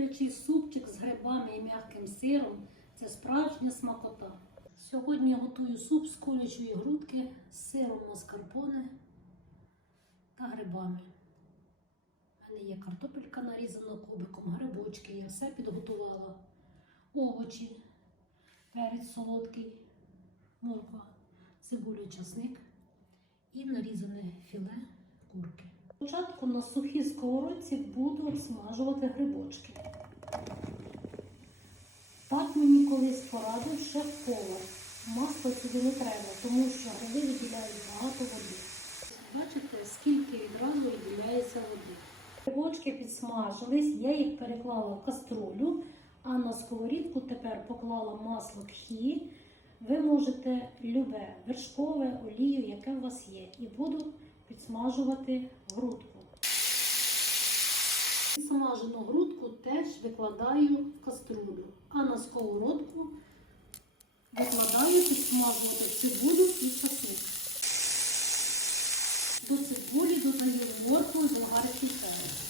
Курячий супчик з грибами і м'яким сиром це справжня смакота. Сьогодні готую суп з курячої грудки з сиром маскарпоне та грибами. У мене є картопелька нарізана кубиком, грибочки, я все підготувала. Овочі, перець солодкий, морква, цибуля, часник і нарізане філе. Спочатку на сухій сковородці буду обсмажувати грибочки. Так мені колись порадив шеф-повар. Масла сюди не треба, тому що гриби виділяють багато води. Бачите, скільки відразу виділяється води. Грибочки підсмажились, я їх переклала в каструлю, а на сковорідку тепер поклала масло кхі. Ви можете любе вершкове, олію, яке у вас є, і буду підсмажувати грудку. Підсмажену грудку теж викладаю в каструлю, а на сковородку викладаю підсмажувати цибулю і часник. До цибулі додаю моркву і болгарський перець.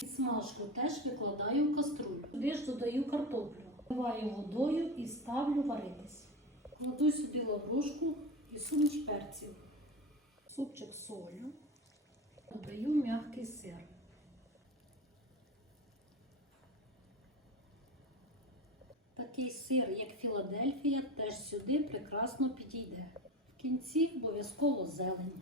Підсмажку теж викладаю в каструлю. Сюди ж додаю картоплю. Вливаю водою і ставлю варитись. Кладу сюди лаврушку і суміш перців. Супчик солю. Додаю м'який сир. Такий сир, як Філадельфія, теж сюди прекрасно підійде. В кінці обов'язково зелень.